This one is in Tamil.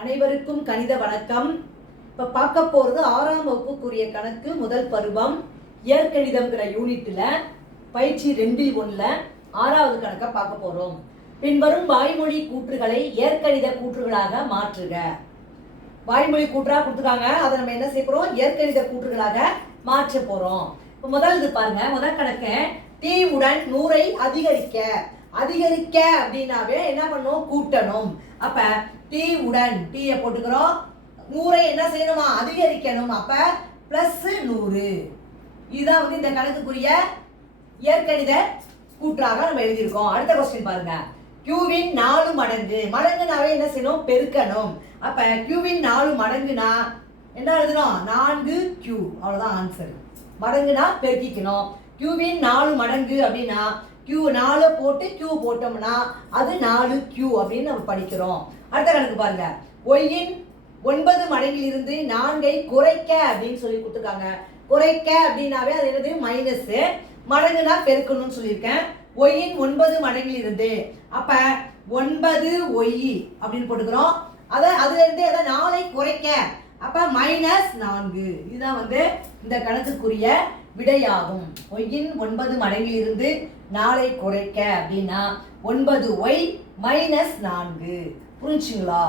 அனைவருக்கும் கணித வணக்கம். இப்போ பார்க்க போகிறது 6ஆம் வகுப்புக்குரிய கணக்கு முதல் பருவம் இயற்கணிதம்ங்கிற யூனிட்டில் பயிற்சி 2.1ல் 6வது கணக்கை பார்க்க போகிறோம். பின்வரும் வாய்மொழி கூற்றுகளை இயற்கணித கூற்றுகளாக மாற்றுக. வாய்மொழி கூற்றாக கொடுத்துருக்காங்க, அதை நம்ம என்ன செய்ய போகிறோம், இயற்கணித கூற்றுகளாக மாற்ற போகிறோம். இப்போ முதல் இது பாருங்க, முதல் கணக்கு டி உடன் 100ஐ அதிகரிக்க. அதிகரிக்க அப்படின்னாவே என்ன பண்ணணும், கூட்டணும். அப்ப டி உடன் டீயை போட்டுக்கிறோம், 100ஐ என்ன செய்யணுமா, அதிகரிக்கணும். அப்ப பிளஸ் 100. இதுதான் வந்து இந்த கணக்குக்குரிய இயற்கணித கூற்றாக நம்ம எழுதியிருக்கோம். அடுத்த கொஸ்டின் பாருங்க, கியூவின் 4 மடங்கு. மடங்குனாவே என்ன செய்யணும், பெருக்கணும். அப்ப கியூவின் 4 மடங்குனா என்ன எழுதணும், 4Q. அவ்வளவுதான் ஆன்சர். மடங்குனா பெருக்கிக்கணும். கியூவின் 4 மடங்கு அப்படின்னா Q 4 போட்டு Q போட்டோம்னா அது 4Q அப்படின்னு நம்ம படிக்கிறோம். அடுத்த கணக்கு பாருங்க, ஒய்யின் 9 மடங்கிலிருந்து 4ஐ குறைக்க அப்படின்னு சொல்லி கொடுத்துருக்காங்க. குறைக்க அப்படின்னாவே அது என்னது, மைனஸ். மடங்குனா பெருக்கணும்னு சொல்லியிருக்கேன். ஒய்யின் 9 மடங்கிலிருந்து அப்ப 9Y அப்படின்னு போட்டுக்கிறோம். அதுல இருந்து 4ஐ குறைக்க, அப்ப -4. இதுதான் வந்து இந்த கணக்குக்குரிய விடையாகும். ஒய்யின் 9 மடங்கிலிருந்து 4ஐ குறைக்க அப்படின்னா 9Y -4. புரிஞ்சுங்களா?